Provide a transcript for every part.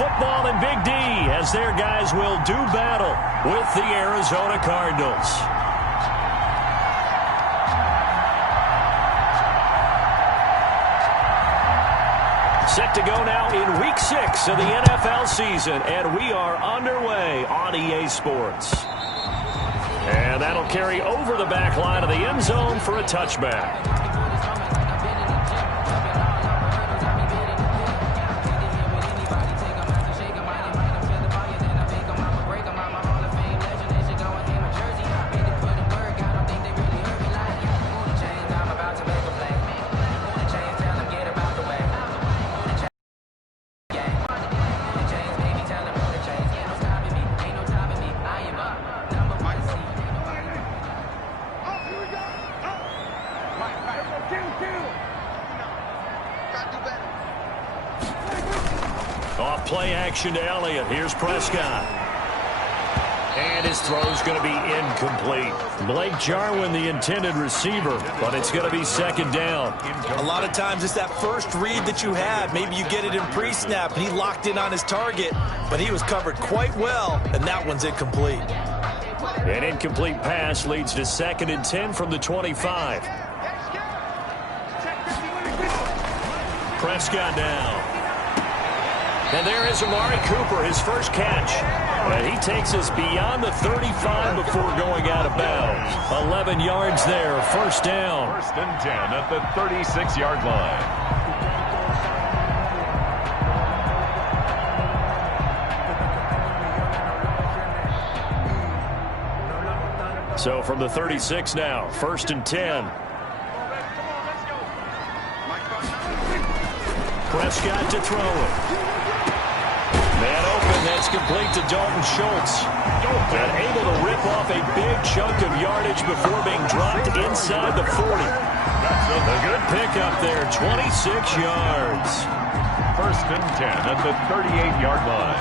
football and Big D as their guys will do battle with the Arizona Cardinals. Set to go now in Week 6 of the NFL season, and we are underway on EA Sports. And that'll carry over the back line of the end zone for a touchback. Off play action to Elliott. Here's Prescott. And his throw's going to be incomplete. Blake Jarwin, the intended receiver, but it's going to be second down. A lot of times it's that first read that you have. Maybe you get it in pre-snap, and he locked in on his target, but he was covered quite well, and that one's incomplete. An incomplete pass leads to 2nd and 10 from the 25. Prescott now. And there is Amari Cooper, his first catch. And he takes us beyond the 35 before going out of bounds. 11 yards there, first down. 1st and 10 at the 36-yard line. So from the 36 now, 1st and 10. Prescott to throw it. Man open, that's complete to Dalton Schultz. And able to rip off a big chunk of yardage before being dropped inside the 40. That's a good pickup there, 26 yards. 1st and 10 at the 38-yard line.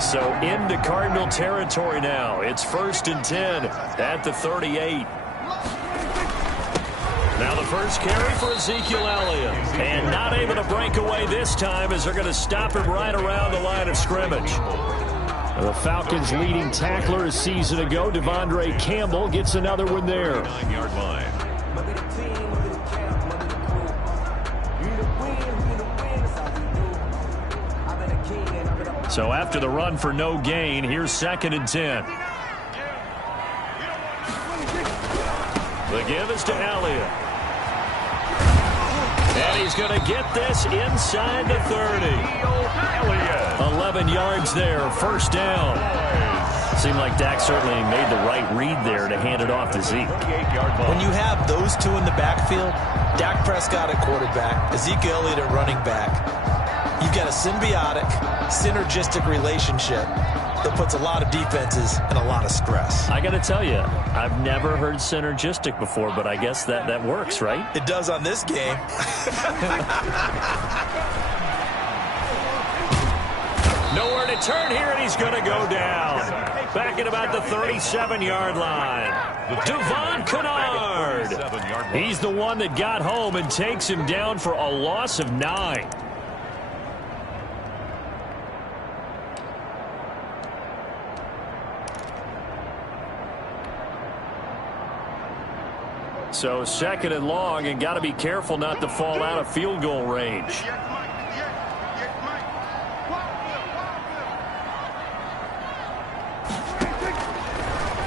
So into Cardinal territory now. It's 1st and 10 at the 38. Now the first carry for Ezekiel Elliott. And not able to break away this time as they're going to stop him right around the line of scrimmage. The Falcons' leading tackler a season ago, Devondre Campbell, gets another one there. 9-yard line. So after the run for no gain, here's 2nd and 10. The give is to Elliott. And he's going to get this inside the 30. 11 yards there, first down. Seemed like Dak certainly made the right read there to hand it off to Zeke. When you have those two in the backfield, Dak Prescott at quarterback, Ezekiel Elliott at running back, you've got a symbiotic, synergistic relationship that puts a lot of defenses in a lot of stress. I got to tell you, I've never heard synergistic before, but I guess that works, right? It does on this game. Nowhere to turn here, and he's going to go down. Back at about the 37-yard line. Devon Kennard. He's the one that got home and takes him down for a loss of 9. So 2nd and long, and got to be careful not to fall out of field goal range.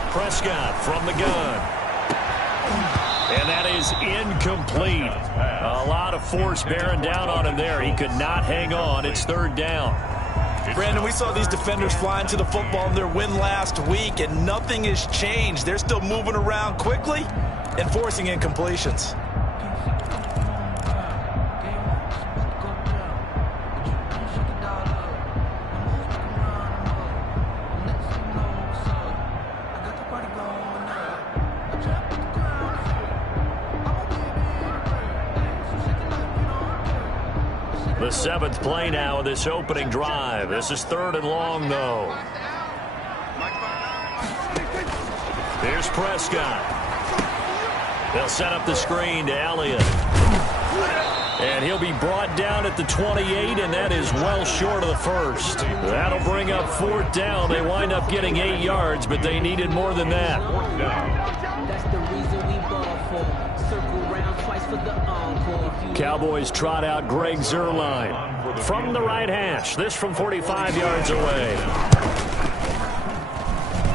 Prescott from the gun. And that is incomplete. A lot of force bearing down on him there. He could not hang on. It's 3rd down. Brandon, we saw these defenders flying to the football in their win last week, and nothing has changed. They're still moving around quickly and forcing incompletions. The 7th play now of this opening drive. This is 3rd and long, though. Here's Prescott. They'll set up the screen to Elliott. And he'll be brought down at the 28, and that is well short of the first. That'll bring up 4th down. They wind up getting 8 yards, but they needed more than that. That's the reason we ball for. Circle round twice for the encore. Cowboys trot out Greg Zuerlein from the right hash. This from 45 yards away.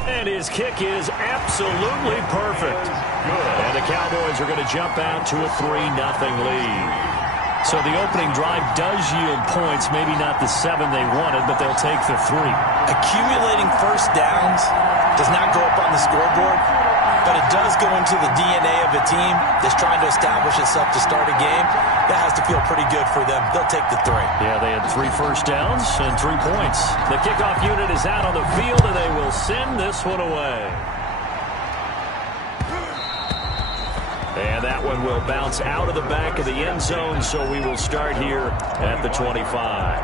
And his kick is absolutely perfect. And the Cowboys are going to jump out to a 3-0 lead. So the opening drive does yield points, maybe not the 7 they wanted, but they'll take the 3. Accumulating first downs does not go up on the scoreboard, but it does go into the DNA of a team that's trying to establish itself to start a game. That has to feel pretty good for them. They'll take the 3. Yeah, they had 3 first downs and 3 points. The kickoff unit is out on the field, and they will send this one away. And that one will bounce out of the back of the end zone, so we will start here at the 25.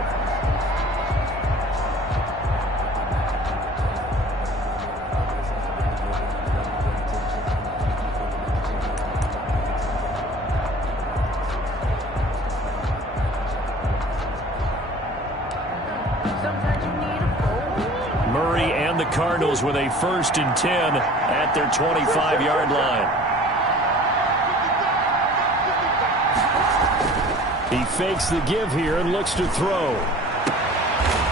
Murray and the Cardinals with a 1st and 10 at their 25-yard line. He fakes the give here and looks to throw.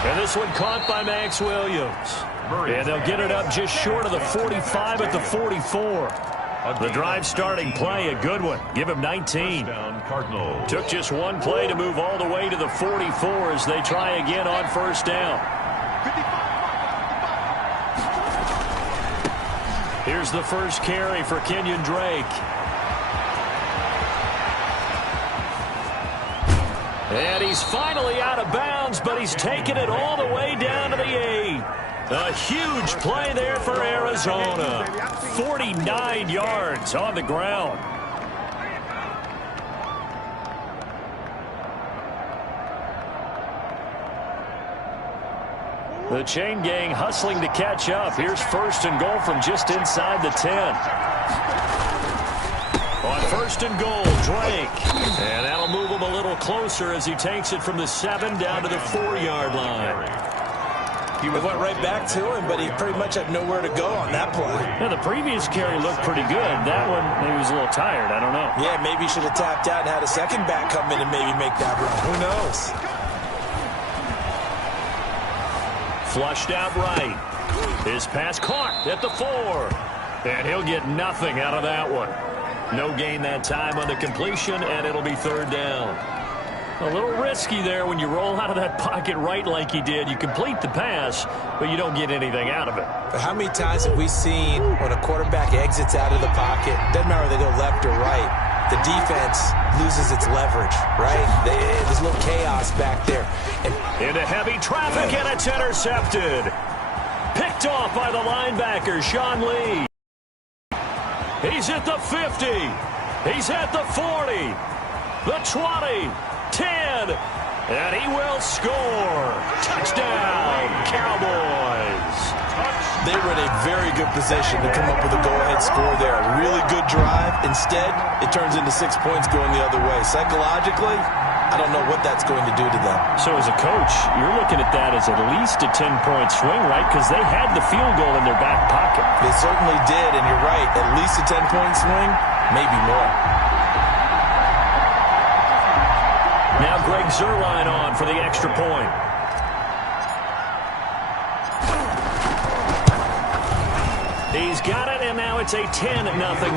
And this one caught by Max Williams. And they'll get it up just short of the 45 at the 44. The drive starting play, a good one. Give him 19. Took just one play to move all the way to the 44 as they try again on 1st down. Here's the first carry for Kenyon Drake. And he's finally out of bounds, but he's taken it all the way down to the 8. A huge play there for Arizona. 49 yards on the ground. The chain gang hustling to catch up. Here's 1st and goal from just inside the 10. On 1st and goal, Drake. And that'll move him a little closer as he takes it from the 7 down to the 4-yard line. He went right back to him, but he pretty much had nowhere to go on that play. Yeah, the previous carry looked pretty good. That one, maybe he was a little tired. I don't know. Yeah, maybe he should have tapped out and had a second back come in and maybe make that run. Who knows? Flushed out right. His pass caught at the 4. And he'll get nothing out of that one. No gain that time on the completion, and it'll be 3rd down. A little risky there when you roll out of that pocket right like he did. You complete the pass, but you don't get anything out of it. But how many times have we seen when a quarterback exits out of the pocket, doesn't matter whether they go left or right, the defense loses its leverage, right? There's a little chaos back there. And into heavy traffic, and it's intercepted. Picked off by the linebacker, Sean Lee. He's at the 50. He's at the 40. The 20. 10. And he will score. Touchdown, Cowboys. They were in a very good position to come up with a go-ahead score there. A really good drive. Instead, it turns into 6 points going the other way. Psychologically, I don't know what that's going to do to them. So as a coach, you're looking at that as at least a 10-point swing, right? Because they had the field goal in their back pocket. They certainly did, and you're right. At least a 10-point swing, maybe more. Now Greg Zuerlein on for the extra point. He's got it, and now it's a 10-0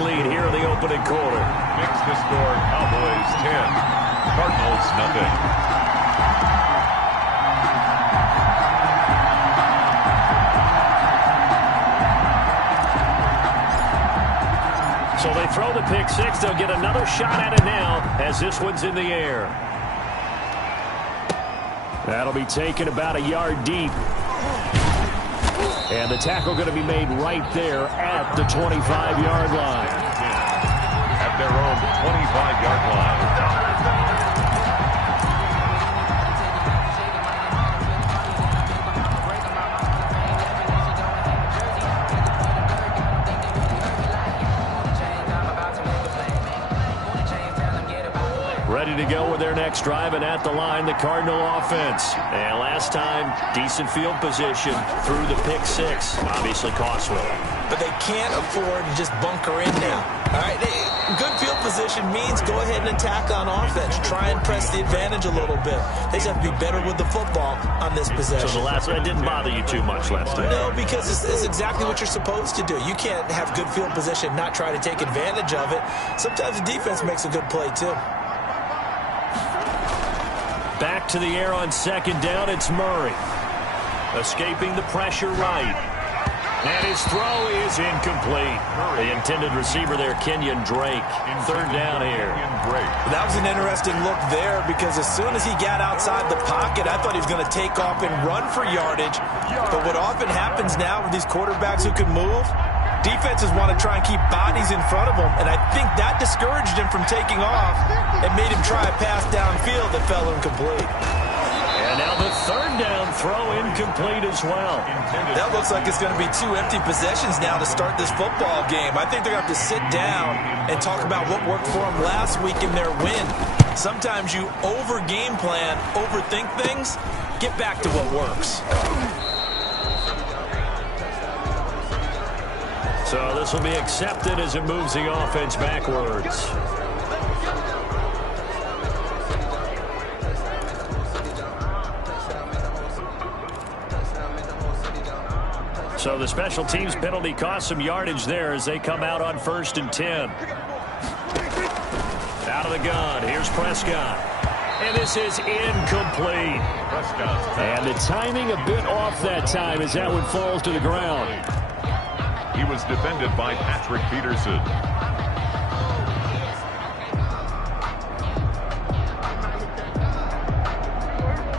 lead here in the opening quarter. Makes the score Cowboys 10. Cardinals nothing. So they throw the pick 6. They'll get another shot at it now as this one's in the air. That'll be taken about a yard deep. And the tackle going to be made right there at the 25-yard line. At their own 25-yard line. Ready to go with their next drive, and at the line, the Cardinal offense. And last time, decent field position through the pick six. Obviously costly. But they can't afford to just bunker in now. All right, good field position means go ahead and attack on offense. Try and press the advantage a little bit. They just have to be better with the football on this possession. So the last one didn't bother you too much last time? No, because it's exactly what you're supposed to do. You can't have good field position, not try to take advantage of it. Sometimes the defense makes a good play, too. Back to the air on second down, it's Murray. Escaping the pressure right. And his throw is incomplete. The intended receiver there, Kenyon Drake. Third down here. That was an interesting look there because as soon as he got outside the pocket, I thought he was going to take off and run for yardage. But what often happens now with these quarterbacks who can move, defenses want to try and keep bodies in front of them, and I think that discouraged him from taking off and made him try a pass downfield that fell incomplete. And now the third down throw incomplete as well. That looks like it's going to be 2 empty possessions now to start this football game. I think they're going to have to sit down and talk about what worked for them last week in their win. Sometimes you over-game plan, overthink things, get back to what works. So this will be accepted as it moves the offense backwards. So the special teams penalty cost some yardage there as they come out on 1st and 10. Out of the gun, here's Prescott. And this is incomplete. And the timing a bit off that time as that one falls to the ground. He was defended by Patrick Peterson.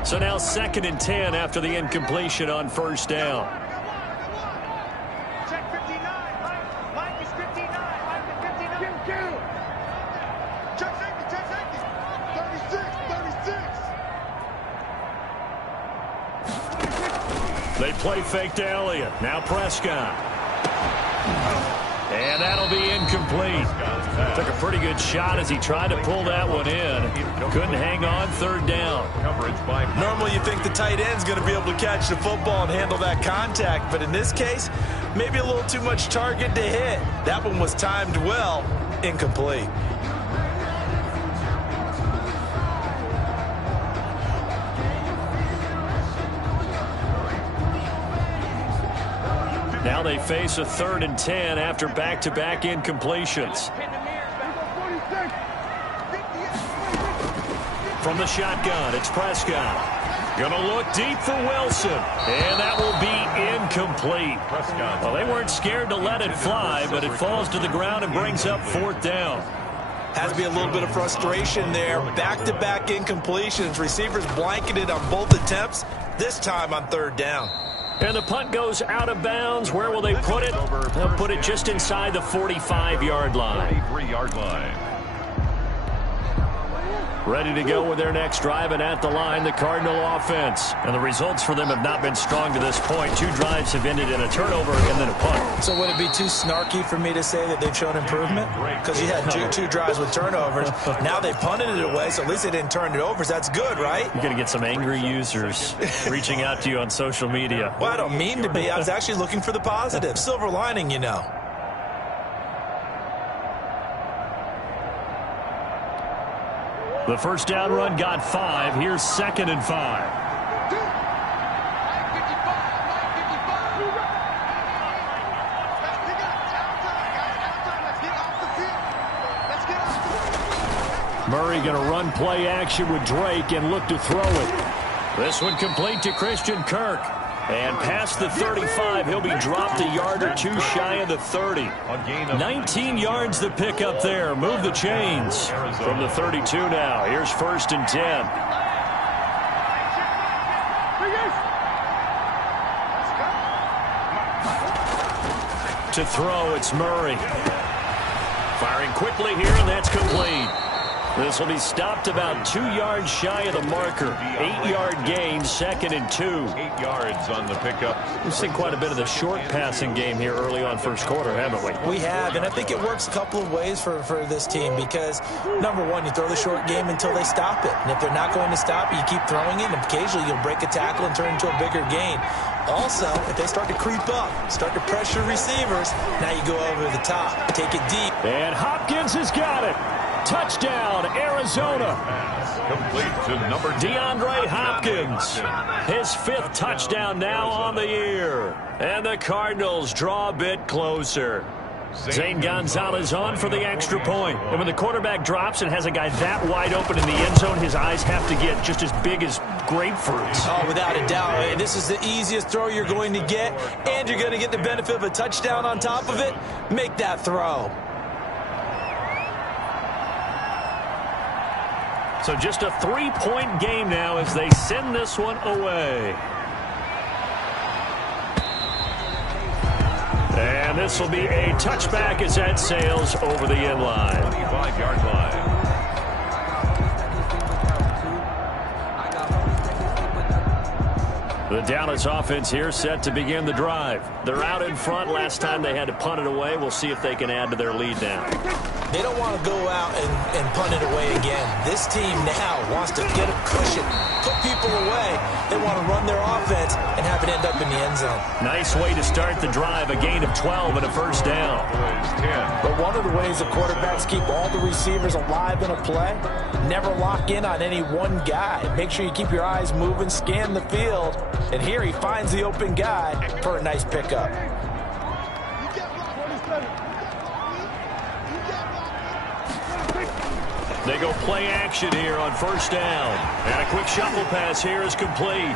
So now 2nd and 10 after the incompletion on 1st down. They play fake to Elliott. Now Prescott. And that'll be incomplete. Took a pretty good shot as he tried to pull that one in. Couldn't hang on, 3rd down. Normally you think the tight end's going to be able to catch the football and handle that contact, but in this case, maybe a little too much target to hit. That one was timed well, incomplete. Now they face a 3rd and 10 after back-to-back incompletions. From the shotgun, it's Prescott. Gonna look deep for Wilson. And that will be incomplete. Well, they weren't scared to let it fly, but it falls to the ground and brings up 4th down. Has to be a little bit of frustration there. Back-to-back incompletions. Receivers blanketed on both attempts, this time on 3rd down. And the punt goes out of bounds. Where will they put it? They'll put it just inside the 45-yard line. 43-yard line. Ready to go with their next drive, and at the line, the Cardinal offense. And the results for them have not been strong to this point. 2 drives have ended in a turnover and then a punt. So would it be too snarky for me to say that they've shown improvement? Because you had two drives with turnovers. Now they punted it away, so at least they didn't turn it over. So that's good, right? You're going to get some angry users reaching out to you on social media. Well, I don't mean to be. I was actually looking for the positive. Silver lining, you know. The first down run got 5. Here's 2nd and 5. Murray going to run play action with Drake and look to throw it. This one complete to Christian Kirk. And past the 35, he'll be dropped a yard or 2 shy of the 30. 19 yards the pick up there. Move the chains. From the 32 now. Here's 1st and 10. To throw, it's Murray. Firing quickly here, and that's complete. This will be stopped about 2 yards shy of the marker. 8-yard gain, 2nd and 2. 8 yards on the pickup. We've seen quite a bit of the short passing game here early on first quarter, haven't we? We have, and I think it works a couple of ways for this team because, number one, you throw the short game until they stop it. And if they're not going to stop it, you keep throwing it, and occasionally you'll break a tackle and turn into a bigger gain. Also, if they start to creep up, start to pressure receivers, now you go over the top, take it deep. And Hopkins has got it. Touchdown, Arizona. Complete to number DeAndre Hopkins. His 5th touchdown now on the year. And the Cardinals draw a bit closer. Zane Gonzalez on for the extra point. And when the quarterback drops and has a guy that wide open in the end zone, his eyes have to get just as big as grapefruits. Oh, without a doubt. This is the easiest throw you're going to get, and you're going to get the benefit of a touchdown on top of it. Make that throw. So just a 3-point game now as they send this one away. And this will be a touchback as that sails over the end line. 25-yard line. The Dallas offense here set to begin the drive. They're out in front. Last time they had to punt it away. We'll see if they can add to their lead now. They don't want to go out and punt it away again. This team now wants to get a cushion, put people away. They want to run their offense and have it end up in the end zone. Nice way to start the drive. A gain of 12 and a first down. But one of the ways the quarterbacks keep all the receivers alive in a play, never lock in on any one guy. Make sure you keep your eyes moving, scan the field. And here he finds the open guy for a nice pickup. They go play action here on first down. And a quick shuffle pass here is complete.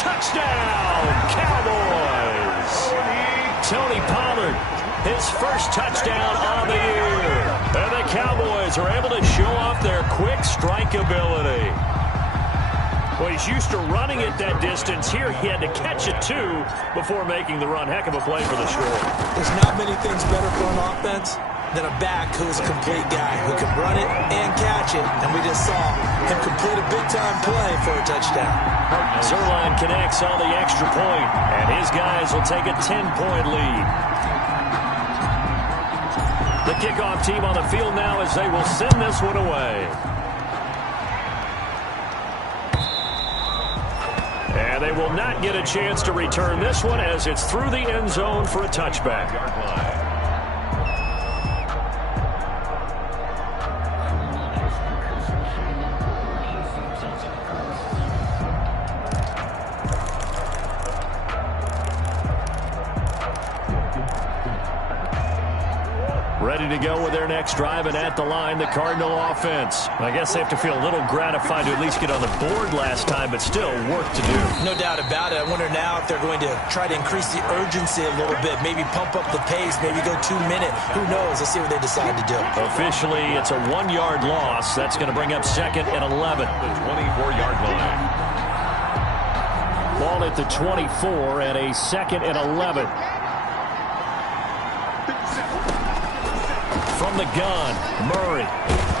Touchdown, Cowboys! Tony Pollard, his first touchdown on the year. And the Cowboys are able to show off their quick strike ability. Well, he's used to running it that distance. Here he had to catch it, too, before making the run. Heck of a play for the score. There's not many things better for an offense than a back who's a complete guy who can run it and catch it. And we just saw him complete a big-time play for a touchdown. Zerline connects on the extra point, and his guys will take a 10-point lead. The kickoff team on the field now as they will send this one away. And they will not get a chance to return this one as it's through the end zone for a touchback. Ready to go with their next drive, and at the line, the Cardinal offense. I guess they have to feel a little gratified to at least get on the board last time, but still work to do. No doubt about it. I wonder now if they're going to try to increase the urgency a little bit, maybe pump up the pace, maybe go 2-minute. Who knows? Let's see what they decide to do. Officially, it's a 1-yard loss. That's going to bring up 2nd and 11. The 24-yard line. Ball at the 24 and a 2nd and 11. From the gun, Murray.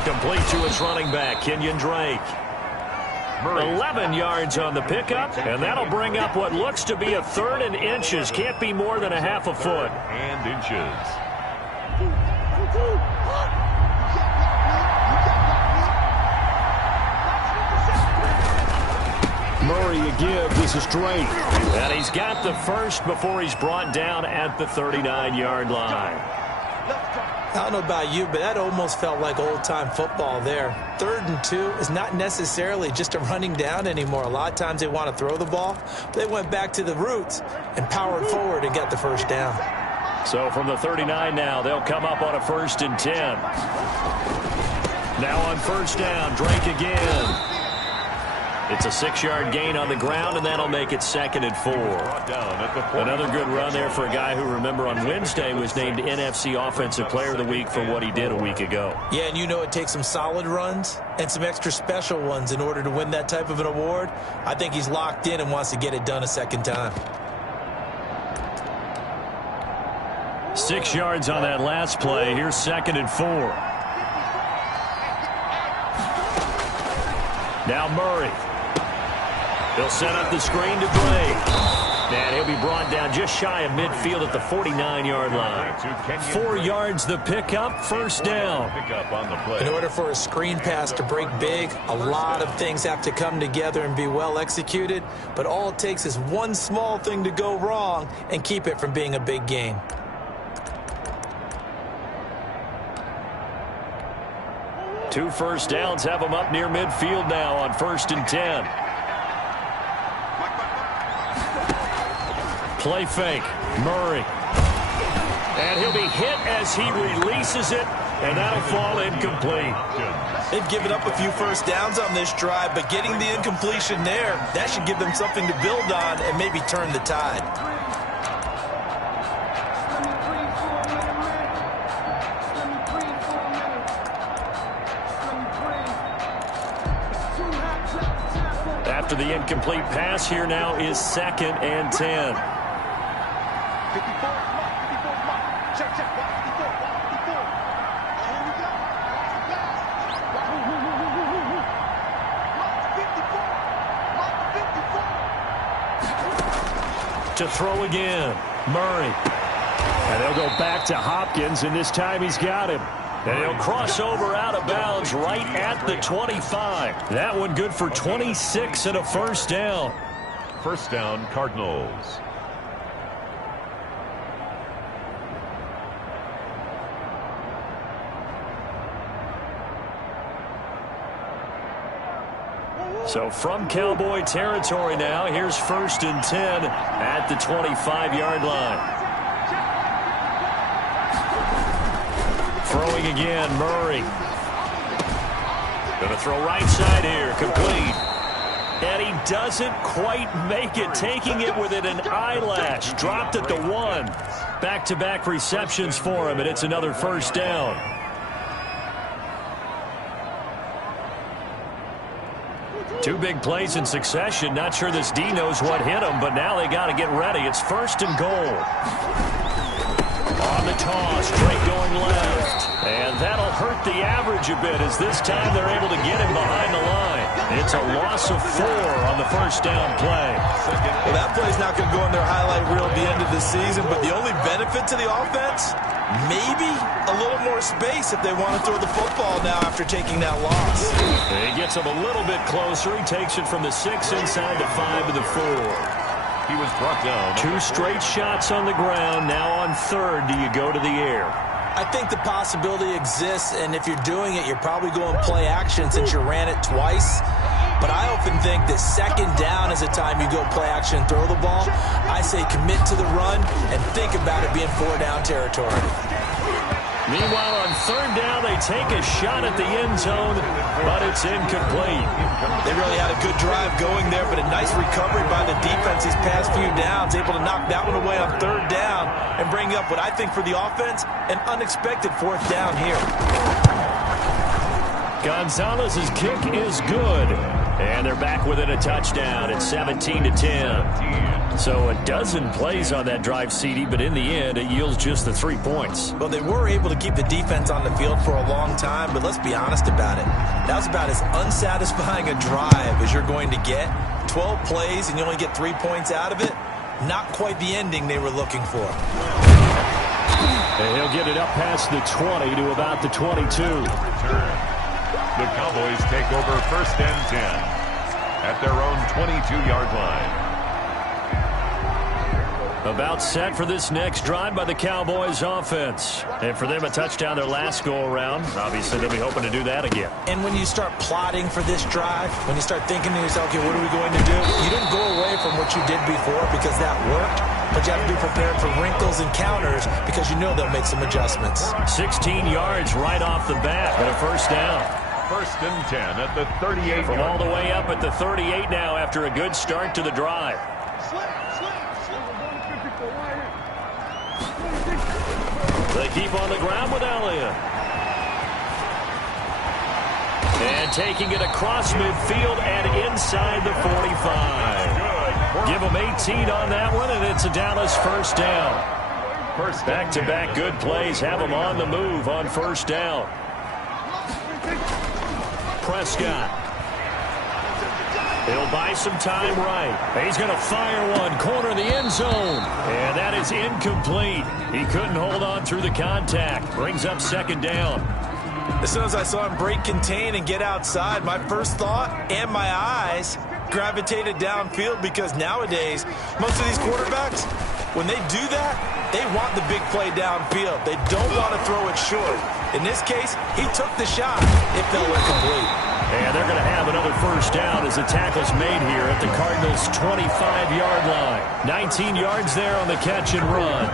Complete to his running back, Kenyon Drake. 11 yards on the pickup, and that'll bring up what looks to be a 3rd and inches. Can't be more than a half a foot. And inches. Murray a give. This is Drake. And he's got the first before he's brought down at the 39-yard line. I don't know about you, but that almost felt like old-time football there. 3rd and 2 is not necessarily just a running down anymore. A lot of times they want to throw the ball. They went back to the roots and powered forward and got the first down. So from the 39 now, they'll come up on a 1st and 10. Now on first down, Drake again. It's a 6-yard gain on the ground, and that'll make it 2nd and 4. Another good run there for a guy who, remember, on Wednesday was named NFC Offensive Player of the Week for what he did a week ago. Yeah, and you know it takes some solid runs and some extra special ones in order to win that type of an award. I think he's locked in and wants to get it done a second time. 6 yards on that last play. Here's 2nd and 4. Now Murray. He'll set up the screen to Gray. And he'll be brought down just shy of midfield at the 49-yard line. 4 yards the pickup, 1st down. In order for a screen pass to break big, a lot of things have to come together and be well executed. But all it takes is one small thing to go wrong and keep it from being a big game. Two 1st downs have them up near midfield now on 1st and 10. Play fake. Murray. And he'll be hit as he releases it, and that'll fall incomplete. They've given up a few 1st downs on this drive, but getting the incompletion there, that should give them something to build on and maybe turn the tide. After the incomplete pass, here now is 2nd and 10. To throw again, Murray. And they'll go back to Hopkins, and this time he's got him. And he'll cross over out of bounds right at the 25. That one good for 26 and a 1st down. 1st down, Cardinals. So from Cowboy territory now, here's 1st and 10 at the 25-yard line. Throwing again, Murray. Going to throw right side here, complete. And he doesn't quite make it, taking it within an eyelash. Dropped at the 1. Back-to-back receptions for him, and it's another 1st down. Two big plays in succession. Not sure this D knows what hit him, but now they got to get ready. It's 1st and goal. On the toss, straight going left. And that'll hurt the average a bit, as this time they're able to get him behind the line. It's a loss of 4 on the 1st down play. Well, that play's not going to go in their highlight reel at the end of the season, but the only benefit to the offense, maybe a little more space if they want to throw the football now after taking that loss. He gets him a little bit closer. He takes it from the 6 inside the 5 to the 4. He was brought down. 2 straight shots on the ground. Now on 3rd, do you go to the air? I think the possibility exists, and if you're doing it, you're probably going play action since you ran it twice. But I often think that 2nd down is a time you go play action and throw the ball. I say commit to the run and think about it being 4-down territory. Meanwhile, on 3rd down, they take a shot at the end zone, but it's incomplete. They really had a good drive going there, but a nice recovery by the defense these past few downs, able to knock that one away on 3rd down and bring up what I think for the offense, an unexpected 4th down here. Gonzalez's kick is good, and they're back within a touchdown at 17-10. So a dozen plays on that drive, CD, but in the end, it yields just the 3 points. Well, they were able to keep the defense on the field for a long time, but let's be honest about it. That was about as unsatisfying a drive as you're going to get. 12 plays, and you only get 3 points out of it. Not quite the ending they were looking for. And he'll get it up past the 20 to about the 22. The Cowboys take over 1st and 10 at their own 22-yard line. About set for this next drive by the Cowboys offense. And for them, a touchdown their last go-around. Obviously, they'll be hoping to do that again. And when you start plotting for this drive, when you start thinking to yourself, okay, what are we going to do? You don't go away from what you did before because that worked, but you have to be prepared for wrinkles and counters because you know they'll make some adjustments. 16 yards right off the bat and a 1st down. 1st and 10 at the 38. From all the way up at the 38 now after a good start to the drive. They keep on the ground with Elliott. And taking it across midfield and inside the 45. Give them 18 on that one, and it's a Dallas 1st down. Back-to-back good plays have them on the move on first down. Prescott. He'll buy some time right. He's going to fire one, corner of the end zone. And that is incomplete. He couldn't hold on through the contact. Brings up second down. As soon as I saw him break contain and get outside, my first thought and my eyes gravitated downfield, because nowadays, most of these quarterbacks, when they do that, they want the big play downfield. They don't want to throw it short. In this case, he took the shot. It fell incomplete. And they're going to have another first down as the tackle's made here at the Cardinals' 25-yard line. 19 yards there on the catch and run.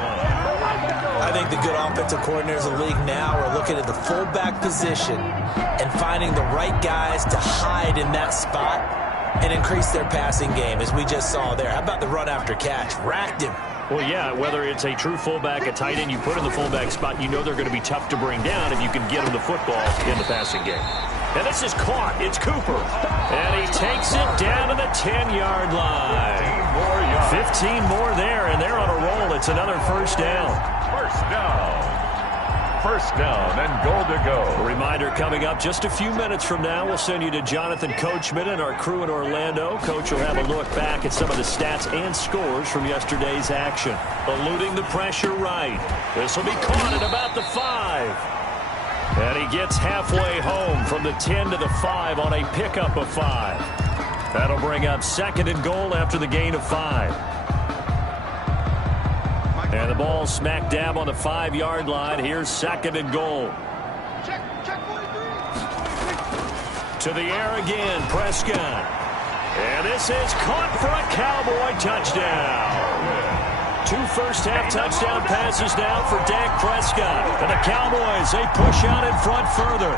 I think the good offensive coordinators in the league now are looking at the fullback position and finding the right guys to hide in that spot and increase their passing game, as we just saw there. How about the run after catch? Racked him. Well, yeah, whether it's a true fullback, a tight end you put in the fullback spot, you know they're going to be tough to bring down if you can get them the football in the passing game. And this is caught. It's Cooper. And he takes it down to the 10-yard line. 15 more there, and they're on a roll. It's another first down. First down and goal to go. A reminder coming up just a few minutes from now. We'll send you to Jonathan Coachman and our crew in Orlando. Coach will have a look back at some of the stats and scores from yesterday's action. Eluding the pressure right. This will be caught at about the 5. And he gets halfway home from the 10 to the 5 on a pickup of 5. That'll bring up second and goal after the gain of 5. And the ball smack dab on the 5-yard line. Here's second and goal. To the air again, Prescott. And this is caught for a Cowboy touchdown. 2 first-half touchdown passes now for Dak Prescott. And the Cowboys, they push out in front further.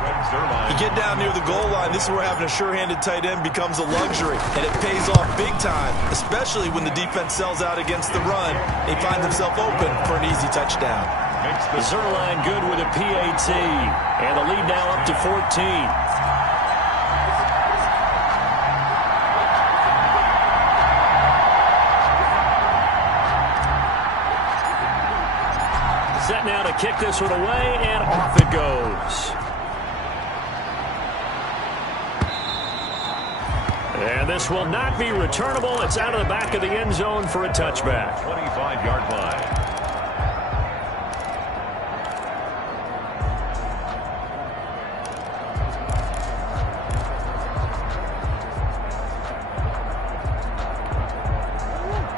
You get down near the goal line, this is where having a sure-handed tight end becomes a luxury. And it pays off big time, especially when the defense sells out against the run. He finds himself open for an easy touchdown. Zerline good with a PAT. And the lead now up to 14. Set now to kick this one away, and off it goes. And this will not be returnable. It's out of the back of the end zone for a touchback. 25-yard line.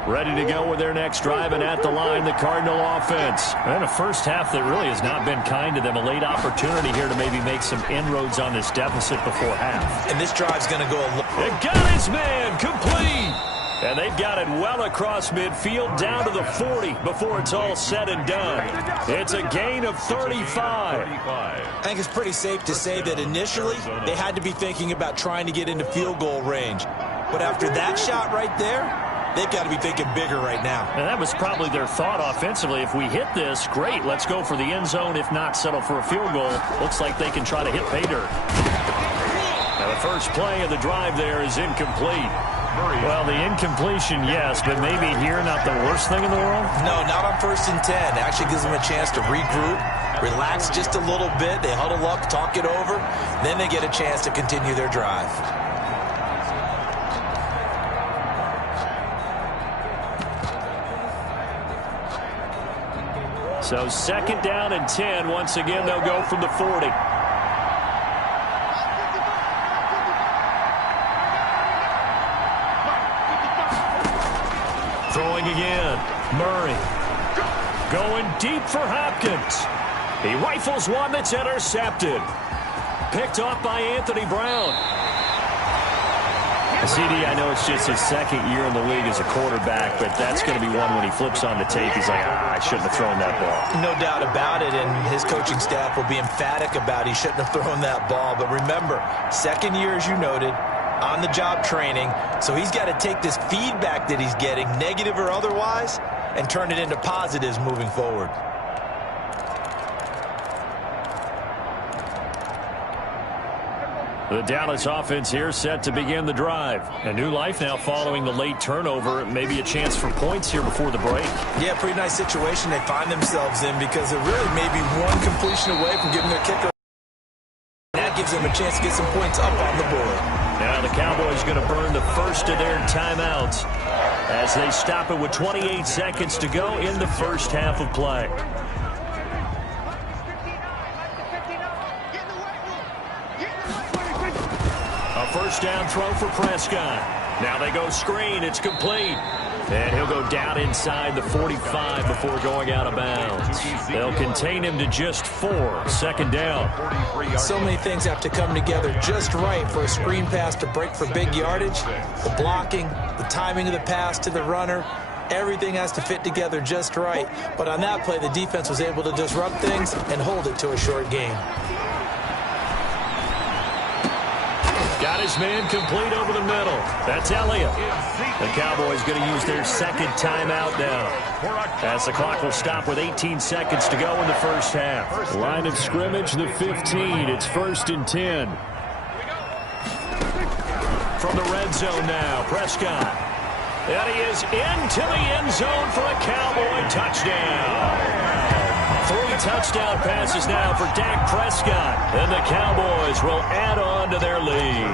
Ready to go with their next drive, and at the line, the Cardinal offense. And a first half that really has not been kind to them. A late opportunity here to maybe make some inroads on this deficit before half. And this drive's going to go It got his man complete. And they've got it well across midfield down to the 40 before it's all said and done. It's a gain of 35. I think it's pretty safe to say that initially they had to be thinking about trying to get into field goal range. But after that shot right there, they've got to be thinking bigger right now. And that was probably their thought offensively. If we hit this, great. Let's go for the end zone. If not, settle for a field goal. Looks like they can try to hit pay dirt. Now the first play of the drive there is incomplete. Well, the incompletion, yes, but maybe here not the worst thing in the world? No, not on 1st and 10. It actually gives them a chance to regroup, relax just a little bit. They huddle up, talk it over. Then they get a chance to continue their drive. So second down and 10. Once again, they'll go from the 40. Throwing again. Murray. Going deep for Hopkins. He rifles one that's intercepted. Picked off by Anthony Brown. CD, I know it's just his second year in the league as a quarterback, but that's going to be one when he flips on the tape, he's like, I shouldn't have thrown that ball. No doubt about it, and his coaching staff will be emphatic about he shouldn't have thrown that ball. But remember, second year, as you noted, on-the-job training, so he's got to take this feedback that he's getting, negative or otherwise, and turn it into positives moving forward. The Dallas offense here set to begin the drive. A new life now following the late turnover. Maybe a chance for points here before the break. Yeah, pretty nice situation they find themselves in because they're really maybe one completion away from giving their kicker. That gives them a chance to get some points up on the board. Now the Cowboys going to burn the first of their timeouts as they stop it with 28 seconds to go in the first half of play. A first down throw for Prescott. Now they go screen. It's complete. And he'll go down inside the 45 before going out of bounds. They'll contain him to just 4. Second down. So many things have to come together just right for a screen pass to break for big yardage. The blocking, the timing of the pass to the runner, everything has to fit together just right. But on that play, the defense was able to disrupt things and hold it to a short game. Got his man complete over the middle. That's Elliott. The Cowboys going to use their second timeout now, as the clock will stop with 18 seconds to go in the first half. Line of scrimmage, the 15. It's 1st and 10. From the red zone now, Prescott. And he is into the end zone for a Cowboy touchdown. 3 touchdown passes now for Dak Prescott, and the Cowboys will add on to their lead.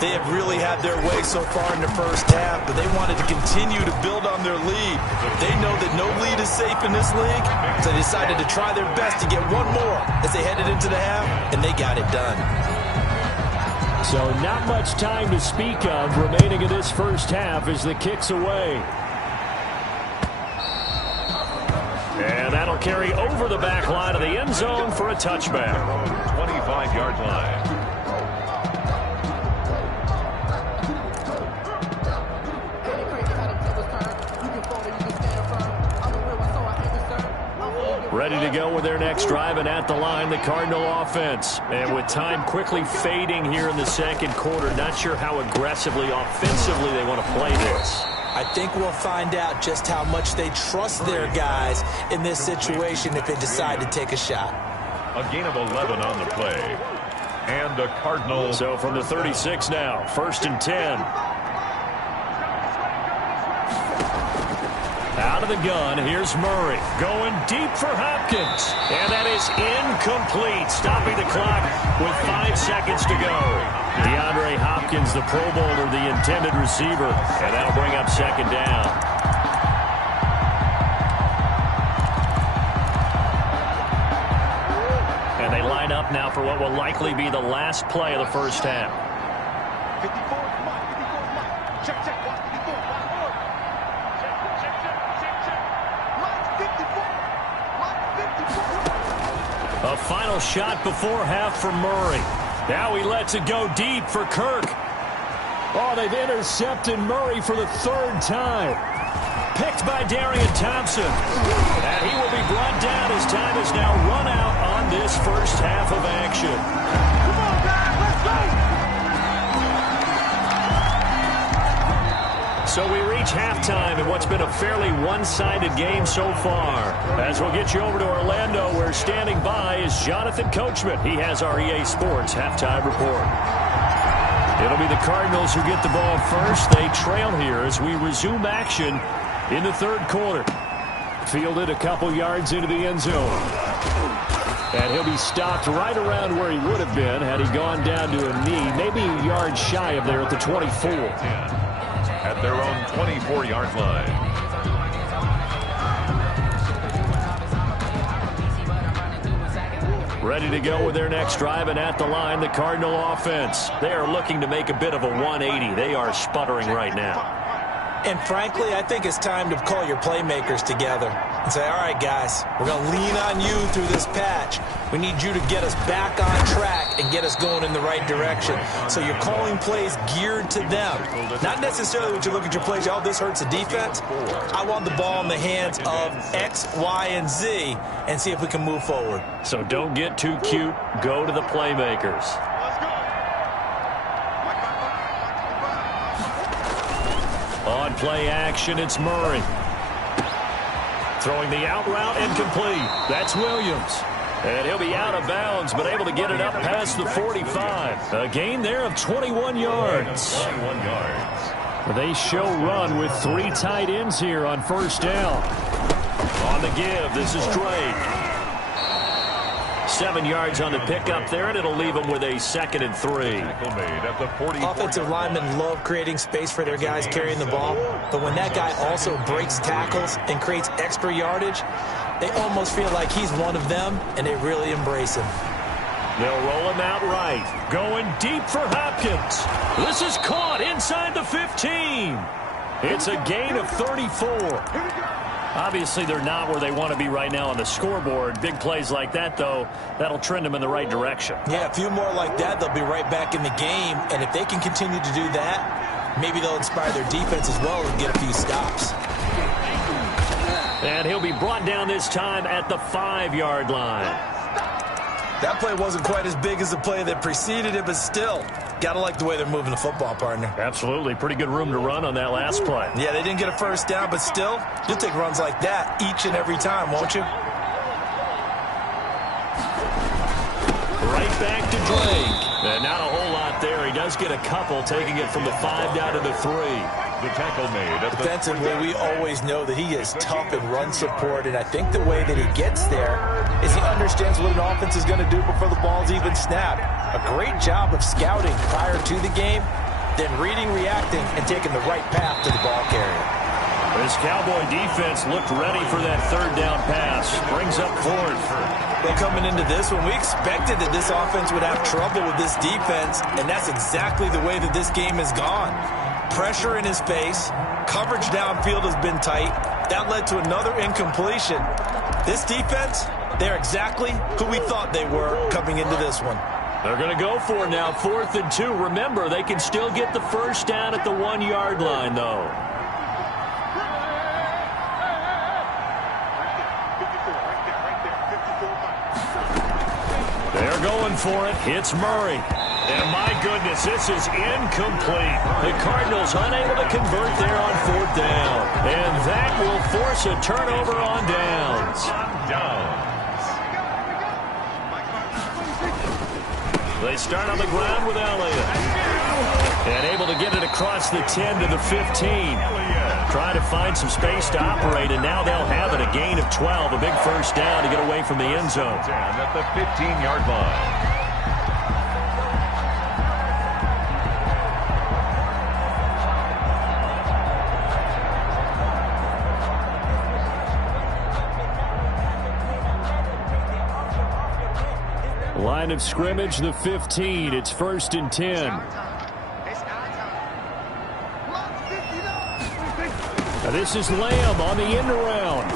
They have really had their way so far in the first half, but they wanted to continue to build on their lead. They know that no lead is safe in this league, so they decided to try their best to get one more as they headed into the half, and they got it done. So not much time to speak of remaining in this first half as the kick's away. And that'll carry over the back line of the end zone for a touchback. 25-yard line. Ready to go with their next drive, and at the line, the Cardinal offense. And with time quickly fading here in the second quarter, not sure how aggressively, offensively they want to play this. I think we'll find out just how much they trust their guys in this situation if they decide to take a shot. A gain of 11 on the play. And the Cardinals. So from the 36 now, 1st and 10. Out of the gun, here's Murray. Going deep for Hopkins. And that is incomplete, stopping the clock with 5 seconds to go. DeAndre Hopkins, the Pro Bowler, the intended receiver. And that'll bring up second down. And they line up now for what will likely be the last play of the first half. 54, come on, 54, come on. Check, check, watch 54, watch. A final shot before half for Murray. Now he lets it go deep for Kirk. Oh, they've intercepted Murray for the 3rd time. Picked by Darian Thompson. And he will be brought down as time has now run out on this first half of action. Come on, guys, let's go! So we reach halftime in what's been a fairly one-sided game so far. As we'll get you over to Orlando, where standing by is Jonathan Coachman. He has our EA Sports halftime report. It'll be the Cardinals who get the ball first. They trail here as we resume action in the 3rd quarter. Fielded a couple yards into the end zone. And he'll be stopped right around where he would have been had he gone down to a knee, maybe a yard shy of there at the 24. At their own 24-yard line. Ready to go with their next drive, and at the line, the Cardinal offense. They are looking to make a bit of a 180. They are sputtering right now. And frankly, I think it's time to call your playmakers together and say, all right, guys, we're going to lean on you through this patch. We need you to get us back on track and get us going in the right direction. So you're calling plays geared to them. Not necessarily what you look at your plays, oh, this hurts the defense. I want the ball in the hands of X, Y, and Z and see if we can move forward. So don't get too cute. Go to the playmakers. On play action, it's Murray. Throwing the out route and complete. That's Williams. And he'll be out of bounds, but able to get it up past the 45. A gain there of 21 yards. 21 yards. They show run with 3 tight ends here on first down. On the give, this is Drake. 7 yards on the pickup there, and it'll leave them with a 2nd and 3. Tackle made at the 44. Offensive linemen love creating space for their guys carrying the ball, but when that guy also breaks tackles and creates extra yardage, they almost feel like he's one of them, and they really embrace him. They'll roll him out right. Going deep for Hopkins. This is caught inside the 15. It's a gain of 34. Obviously, they're not where they want to be right now on the scoreboard. Big plays like that, though, that'll trend them in the right direction. Yeah, a few more like that, they'll be right back in the game. And if they can continue to do that, maybe they'll inspire their defense as well and get a few stops. And he'll be brought down this time at the 5-yard line. That play wasn't quite as big as the play that preceded it, but still, got to like the way they're moving the football, partner. Absolutely. Pretty good room to run on that last play. Yeah, they didn't get a first down, but still, you'll take runs like that each and every time, won't you? Right back to Drake. And not a whole lot there. He does get a couple, taking it from the 5 down to the 3. The tackle made at the Defensively, we always know that he is tough in run support, and I think the way that he gets there is he understands what an offense is going to do before the ball's even snapped. A great job of scouting prior to the game, then reading, reacting, and taking the right path to the ball carrier. This Cowboy defense looked ready for that 3rd down pass. Brings up 4th. Well, coming into this one, we expected that this offense would have trouble with this defense, and that's exactly the way that this game has gone. Pressure in his face, coverage downfield has been tight. That led to another incompletion. This defense, they're exactly who we thought they were coming into this one. They're going to go for it now, 4th and 2. Remember, they can still get the first down at the 1-yard line, though. They're going for it. It's Murray. And my goodness, this is incomplete. The Cardinals unable to convert there on 4th down. And that will force a turnover on downs. They start on the ground with Elliott. And able to get it across the 10 to the 15. Trying to find some space to operate, and now they'll have it. A gain of 12, a big first down to get away from the end zone. At the 15-yard line. Line of scrimmage, the 15. It's 1st and 10. Now this is Lamb on the end around.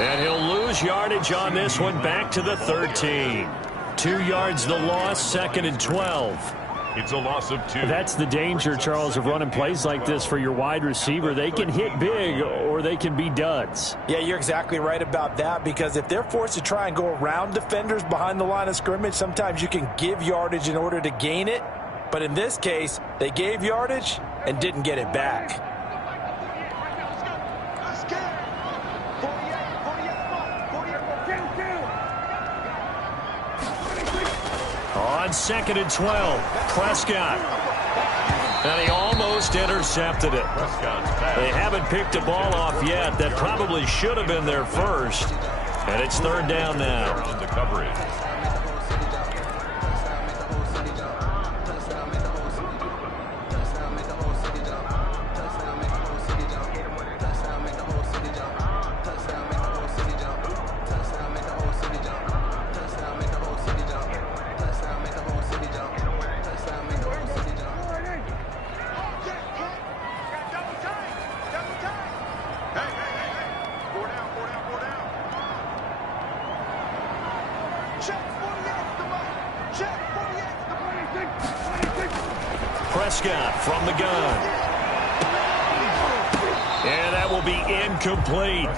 And he'll lose yardage on this one, back to the 13. 2 yards the loss, 2nd and 12. It's a loss of 2. That's the danger, Charles, of running plays like this for your wide receiver. They can hit big or they can be duds. Yeah, you're exactly right about that, because if they're forced to try and go around defenders behind the line of scrimmage, sometimes you can give yardage in order to gain it. But in this case, they gave yardage and didn't get it back. On 2nd and 12, Prescott. And he almost intercepted it. They haven't picked a ball off yet. That probably should have been their first. And it's 3rd down now. On the coverage. Prescott from the gun. And that will be incomplete.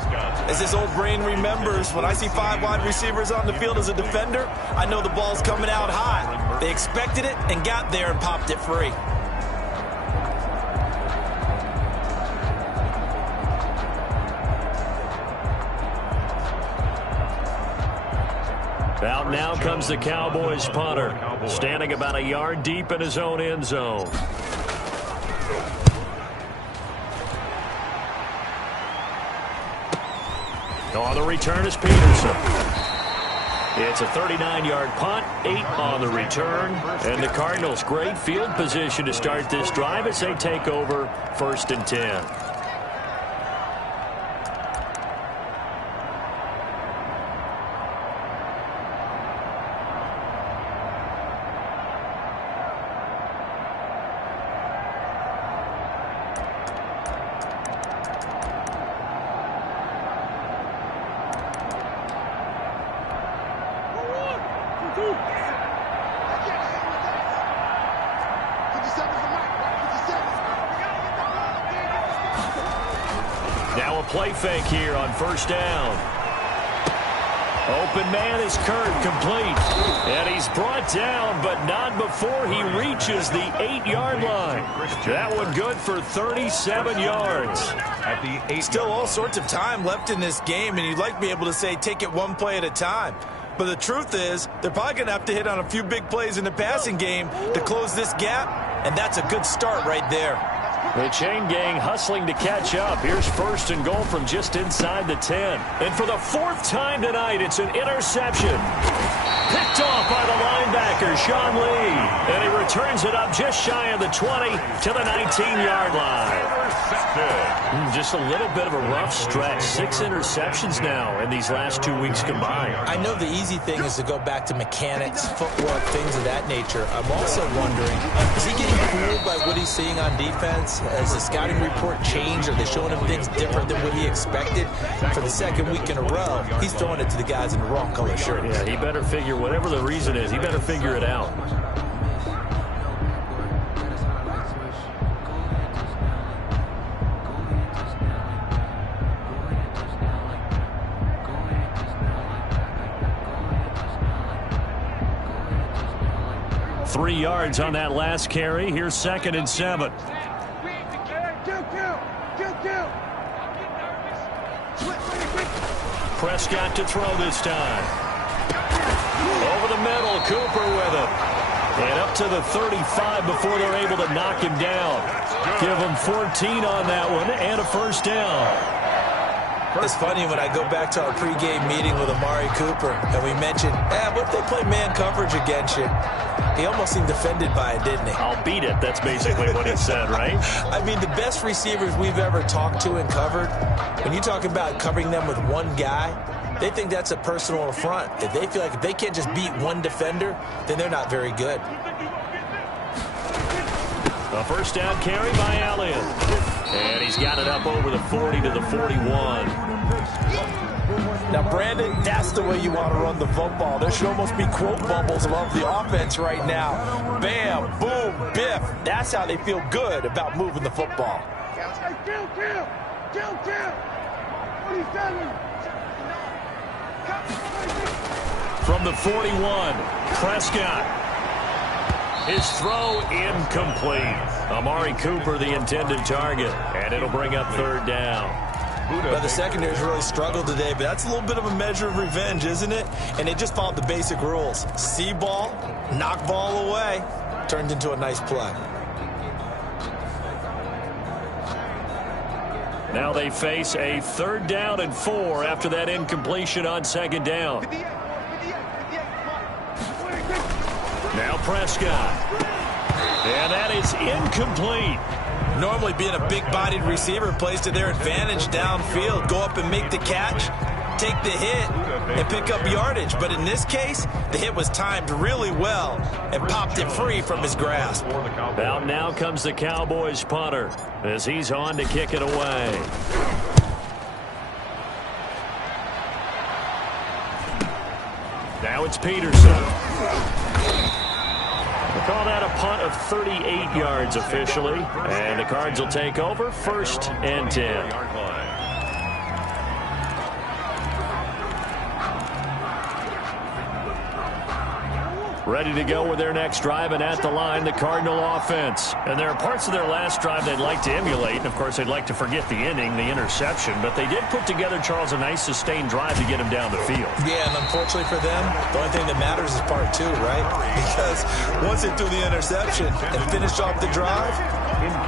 As his old brain remembers, when I see 5 wide receivers on the field as a defender, I know the ball's coming out high. They expected it and got there and popped it free. Out now comes the Cowboys punter, standing about a yard deep in his own end zone. On the return is Peterson. It's a 39-yard punt, 8 on the return, and the Cardinals great field position to start this drive as they take over 1st and 10. Now a play fake here on 1st down. Open man is Kurt, complete. And he's brought down, but not before he reaches the 8-yard line. That one good for 37 yards. At the 8. Still all sorts of time left in this game, and you'd like to be able to say take it one play at a time. But the truth is, they're probably going to have to hit on a few big plays in the passing game to close this gap, and that's a good start right there. The chain gang hustling to catch up. Here's 1st and goal from just inside the 10. And for the 4th time tonight, it's an interception. Picked off by the linebacker, Sean Lee. And he returns it up just shy of the 20 to the 19-yard line. Just a little bit of a rough stretch. 6 interceptions now in these last 2 weeks combined. I know the easy thing is to go back to mechanics, footwork, things of that nature. I'm also wondering, is he getting fooled by what he's seeing on defense? Has the scouting report changed? Are they showing him things different than what he expected? For the 2nd week in a row, he's throwing it to the guys in the wrong color shirt. Yeah, he better figure, whatever the reason is, he better figure it out. Three yards on that last carry. Here's 2nd and 7. Prescott to throw this time. Over the middle, Cooper with it. And up to the 35 before they're able to knock him down. Give him 14 on that one and a 1st down. It's funny when I go back to our pregame meeting with Amari Cooper and we mentioned, what if they play man coverage against you? He almost seemed offended by it, didn't he? I'll beat it. That's basically what he said, right? I mean, the best receivers we've ever talked to and covered, when you talk about covering them with one guy, they think that's a personal affront. If they feel like if they can't just beat one defender, then they're not very good. A 1st down carry by Elliott. And he's got it up over the 40 to the 41. Now, Brandon, that's the way you want to run the football. There should almost be quote bubbles above the offense right now. Bam, boom, biff. That's how they feel good about moving the football. From the 41, Prescott. His throw incomplete. Amari Cooper, the intended target. And it'll bring up 3rd down. Well, the secondary's really struggled today, but that's a little bit of a measure of revenge, isn't it? And they just followed the basic rules. See ball, knock ball away. Turned into a nice play. Now they face a 3rd down and 4 after that incompletion on 2nd down. Now Prescott. And that is incomplete. Normally being a big-bodied receiver plays to their advantage downfield. Go up and make the catch, take the hit, and pick up yardage. But in this case, the hit was timed really well and popped it free from his grasp. Out now comes the Cowboys punter as he's on to kick it away. Now it's Peterson. We'll call that a punt of 38 yards officially. And the Cards will take over 1st and 10. Ready to go with their next drive, and at the line, the Cardinal offense. And there are parts of their last drive they'd like to emulate. And, of course, they'd like to forget the inning, the interception. But they did put together, Charles, a nice sustained drive to get him down the field. Yeah, and unfortunately for them, the only thing that matters is part two, right? Because once they threw the interception and finished off the drive,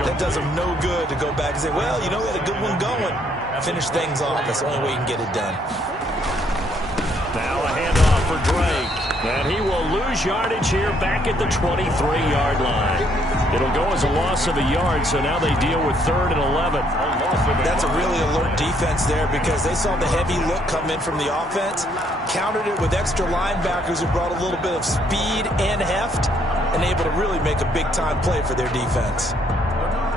that does them no good to go back and say, well, you know, we had a good one going. Finish things off. That's the only way you can get it done. Now a handoff for Drake. And he will lose yardage here back at the 23-yard line. It'll go as a loss of a yard, so now they deal with 3rd and 11. That's a really alert defense there because they saw the heavy look come in from the offense, countered it with extra linebackers who brought a little bit of speed and heft, and able to really make a big-time play for their defense.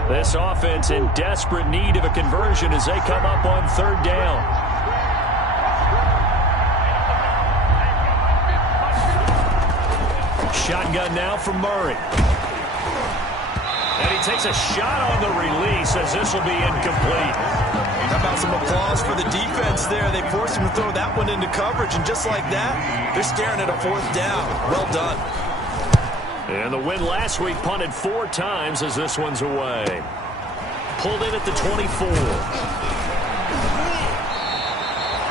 This offense in desperate need of a conversion as they come up on 3rd down. Shotgun now from Murray. And he takes a shot on the release as this will be incomplete. How about some applause for the defense there? They forced him to throw that one into coverage, and just like that, they're staring at a 4th down. Well done. And the win last week punted 4 times as this one's away. Pulled in at the 24.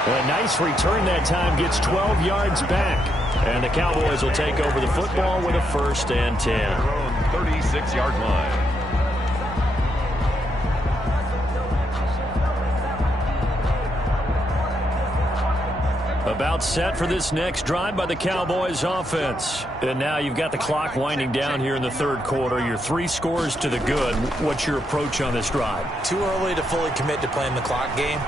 A nice return that time, gets 12 yards back. And the Cowboys will take over the football with a 1st and 10. Their own 36-yard line. About set for this next drive by the Cowboys offense. And now you've got the clock winding down here in the 3rd quarter. You're 3 scores to the good. What's your approach on this drive? Too early to fully commit to playing the clock game.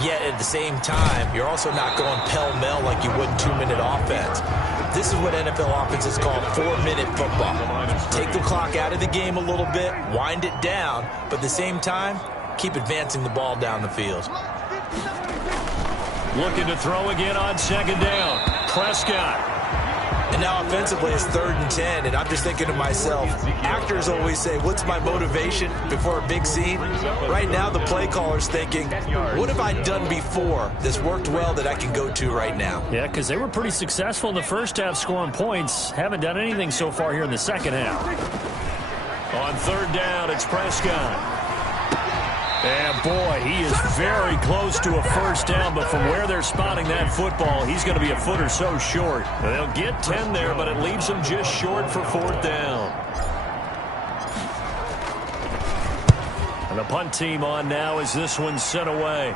Yet at the same time, you're also not going pell-mell like you would in 2-minute offense. This is what NFL offenses call 4-minute football. Take the clock out of the game a little bit, wind it down, but at the same time, keep advancing the ball down the field. Looking to throw again on 2nd down. Prescott. And now offensively, it's 3rd and 10, and I'm just thinking to myself, actors always say, what's my motivation before a big scene? Right now, the play caller's thinking, what have I done before that's worked well that I can go to right now? Yeah, because they were pretty successful in the first half scoring points. Haven't done anything so far here in the second half. On 3rd down, it's Prescott. And, boy, he is very close to a 1st down, but from where they're spotting that football, he's going to be a foot or so short. They'll get 10 there, but it leaves them just short for 4th down. And the punt team on now as this one's sent away.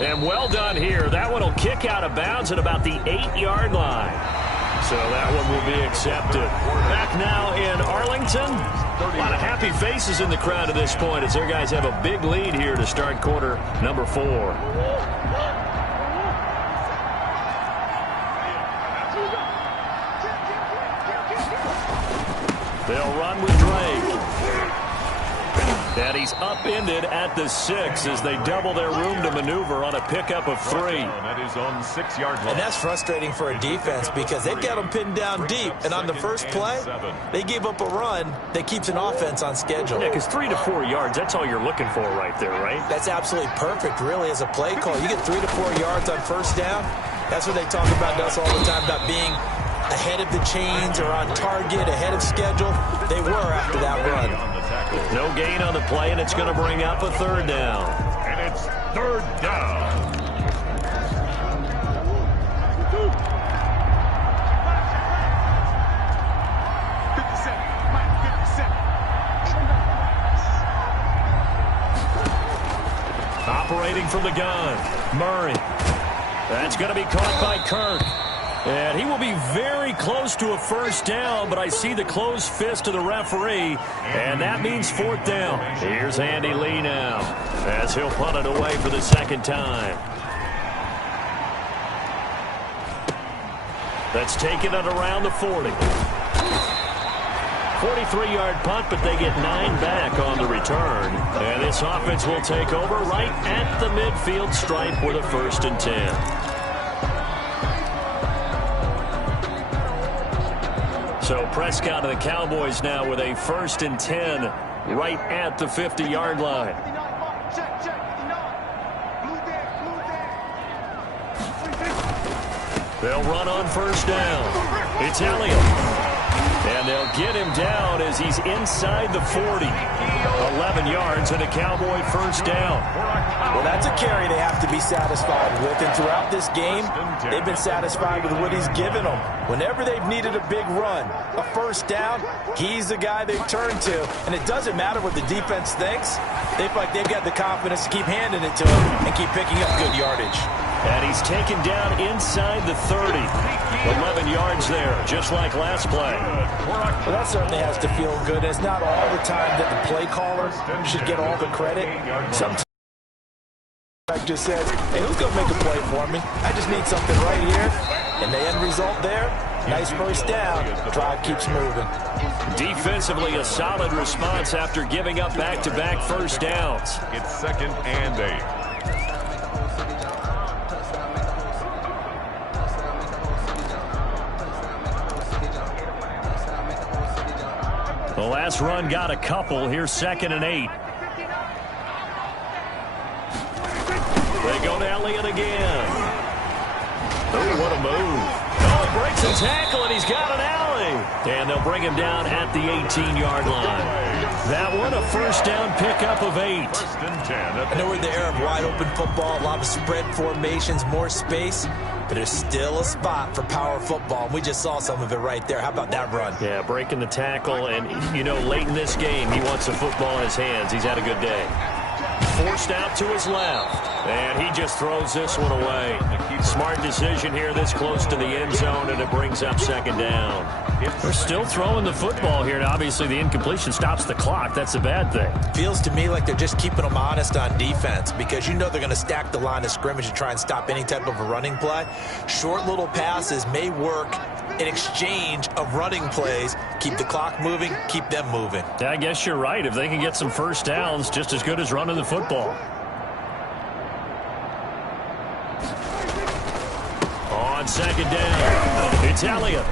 And well done here. That one will kick out of bounds at about the 8-yard line. So that one will be accepted. Back now in Arlington. A lot of happy faces in the crowd at this point as their guys have a big lead here to start quarter number 4. They'll run with Drake. And he's upended at the 6 as they double their room to maneuver on a pickup of 3. At his own 6-yard line. And that's frustrating for a defense because they've got them pinned down deep. And on the first play, they gave up a run that keeps an offense on schedule. Yeah, because 3 to 4 yards, that's all you're looking for right there, right? That's absolutely perfect, really, as a play call. You get 3 to 4 yards on 1st down. That's what they talk about us all the time, about being ahead of the chains or on target, ahead of schedule. They were after that run. No gain on the play, and it's going to bring up a 3rd down. And it's 3rd down. Operating from the gun, Murray. That's going to be caught by Kirk. And he will be very close to a 1st down, but I see the closed fist of the referee, and that means 4th down. Here's Andy Lee now as he'll punt it away for the 2nd time. That's taken it around the 40. 43-yard punt, but they get 9 back on the return. And this offense will take over right at the midfield stripe with a 1st and 10. So Prescott and the Cowboys now with a 1st and 10 right at the 50-yard line. They'll run on 1st down. It's Elliott. And they'll get him down as he's inside the 40. 11 yards and a Cowboy first down. Well, that's a carry they have to be satisfied with. And throughout this game, they've been satisfied with what he's given them. Whenever they've needed a big run, a first down, he's the guy they turn to. And it doesn't matter what the defense thinks. They feel like they've got the confidence to keep handing it to him and keep picking up good yardage. And he's taken down inside the 30. 11 yards there, just like last play. Well, that certainly has to feel good. It's not all the time that the play caller should get all the credit. Sometimes just says, hey, who's going to make a play for me? I just need something right here. And the end result there, nice first down. Drive keeps moving. Defensively, a solid response after giving up back-to-back first downs. It's 2nd and 8. The last run got a couple. Here's 2nd and 8. They go to Elliott again. Oh, what a move. Oh, breaks a tackle, and he's got an alley. And they'll bring him down at the 18-yard line. That one, a first down pickup of 8. I know we're in the era of wide-open football, a lot of spread formations, more space. But there's still a spot for power football. We just saw some of it right there. How about that run? Yeah, breaking the tackle. And, you know, late in this game, he wants the football in his hands. He's had a good day. Forced out to his left. And he just throws this one away. Smart decision here this close to the end zone, and it brings up 2nd down. They're still throwing the football here, and obviously the incompletion stops the clock. That's a bad thing. Feels to me like they're just keeping them honest on defense because you know they're going to stack the line of scrimmage to try and stop any type of a running play. Short little passes may work in exchange of running plays. Keep the clock moving, keep them moving. Yeah, I guess you're right. If they can get some first downs, just as good as running the football. On 2nd down, it's Elliott.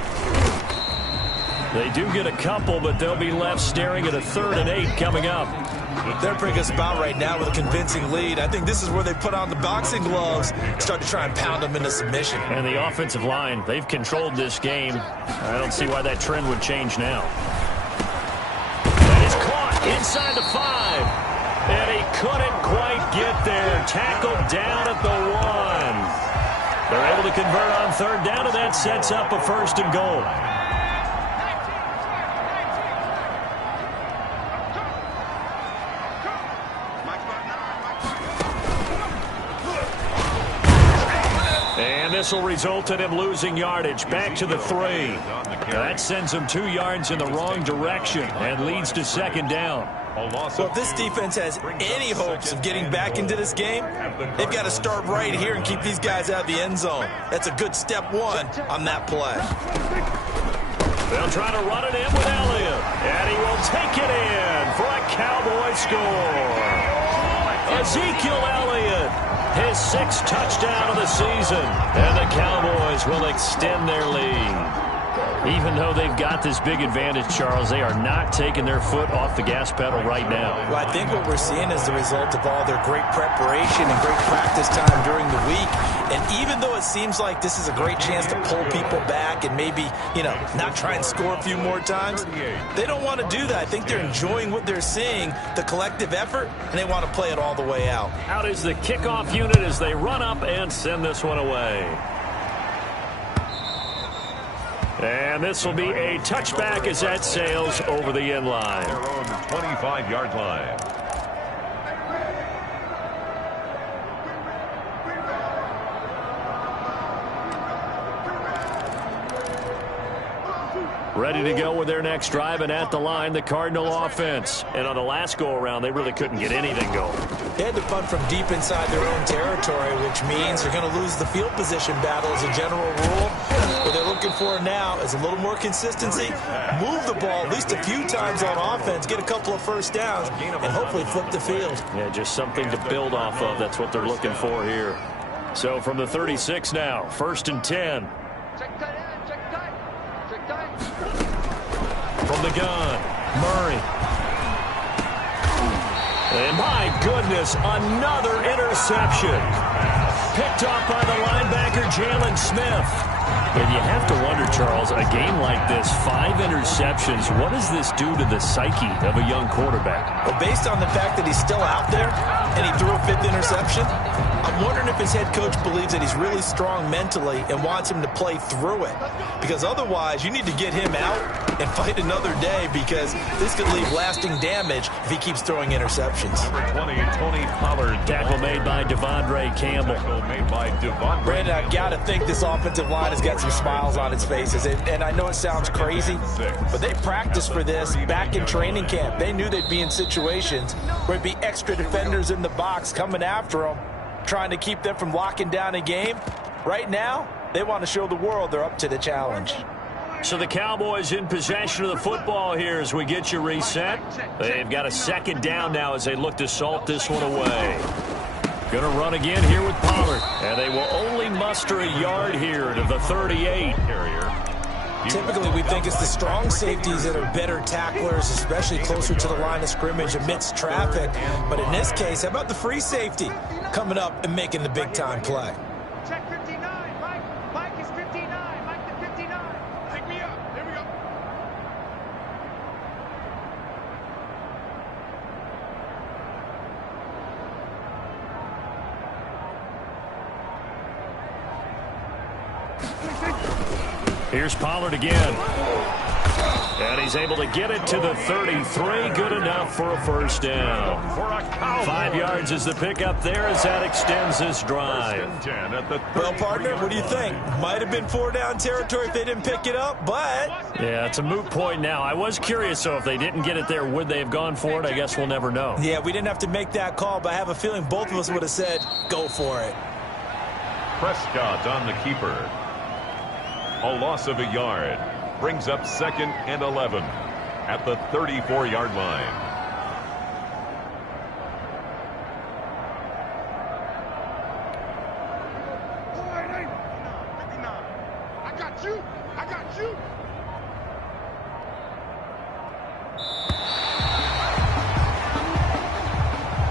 They do get a couple, but they'll be left staring at a 3rd and 8 coming up. They're in a pretty good spot right now with a convincing lead. I think this is where they put on the boxing gloves, start to try and pound them into submission. And the offensive line, they've controlled this game. I don't see why that trend would change now. That is caught inside the 5. And he couldn't quite get there. Tackled down at the 1. They're able to convert on 3rd down, and that sets up a 1st and goal. And this will result in him losing yardage back to the 3. That sends him 2 yards in the wrong direction and leads to 2nd down. So if this defense has any hopes of getting back into this game, they've got to start right here and keep these guys out of the end zone. That's a good step 1 on that play. They'll try to run it in with Elliott, and he will take it in for a Cowboy score. Ezekiel Elliott, his 6th touchdown of the season, and the Cowboys will extend their lead. Even though they've got this big advantage, Charles, they are not taking their foot off the gas pedal right now. Well, I think what we're seeing is the result of all their great preparation and great practice time during the week. And even though it seems like this is a great chance to pull people back and maybe, you know, not try and score a few more times, they don't want to do that. I think they're enjoying what they're seeing, the collective effort, and they want to play it all the way out. Out is the kickoff unit as they run up and send this one away. And this will be a touchback as that sails over the end line. Their own 25-yard line. Ready to go with their next drive, and at the line, the Cardinal offense. And on the last go-around, they really couldn't get anything going. They had to punt from deep inside their own territory, which means they're going to lose the field position battle as a general rule. What they're looking for now is a little more consistency, move the ball at least a few times on offense, get a couple of first downs, and hopefully flip the field. Yeah, just something to build off of. That's what they're looking for here. So from the 36 now, 1st and 10. From the gun, Murray. And my goodness, another interception. picked off by the linebacker, Jalen Smith. And you have to wonder, Charles, a game like this, 5 interceptions, what does this do to the psyche of a young quarterback? Well, based on the fact that he's still out there and he threw a 5th interception, I'm wondering if his head coach believes that he's really strong mentally and wants him to play through it. Because otherwise, you need to get him out and fight another day, because this could leave lasting damage if he keeps throwing interceptions. Number 20, Tony Pollard. Tackle made by Devondre Campbell. Tackle made by Devondre. Brandon, I've got to think this offensive line has got some smiles on its faces. And I know it sounds crazy, but they practiced for this back in training camp. They knew they'd be in situations where there'd be extra defenders in the box coming after them, trying to keep them from locking down a game. Right now, they want to show the world they're up to the challenge. So the Cowboys in possession of the football here as we get you reset. They've got a 2nd down now as they look to salt this one away. Going to run again here with Pollard. And they will only muster a yard here to the 38. Typically, we think it's the strong safeties that are better tacklers, especially closer to the line of scrimmage amidst traffic. But in this case, how about the free safety coming up and making the big-time play? Check 59. Mike is 59. Mike the 59. Pick me up. Here we go. Here's Pollard again. And he's able to get it to the 33. Good enough for a 1st down. 5 yards is the pickup there as that extends this drive. Well, partner, what do you think? Might have been 4-down territory if they didn't pick it up, but... Yeah, it's a moot point now. I was curious, so if they didn't get it there, would they have gone for it? I guess we'll never know. Yeah, we didn't have to make that call, but I have a feeling both of us would have said, go for it. Prescott on the keeper. A loss of a yard. Brings up 2nd and 11 at the 34-yard line. I got you. I got you.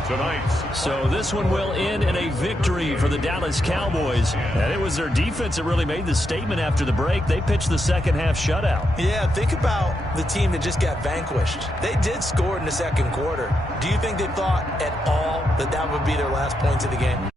Tonight's. So this one will end in a victory for the Dallas Cowboys. And it was their defense that really made the statement after the break. They pitched the 2nd half shutout. Yeah, think about the team that just got vanquished. They did score in the 2nd quarter. Do you think they thought at all that that would be their last points of the game?